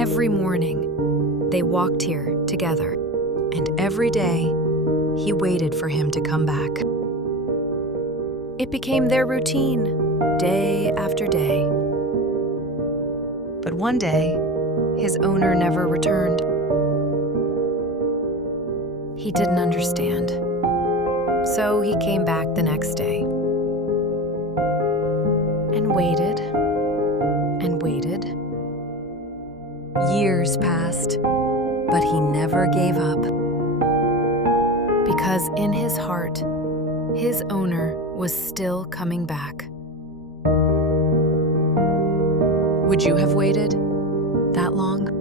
Every morning, they walked here together, and every day, he waited for him to come back. It became their routine, day after day. But one day, his owner never returned. He didn't understand, so he came back the next day. And waited, and waited. Years passed, but he never gave up. Because in his heart, his owner was still coming back. Would you have waited that long?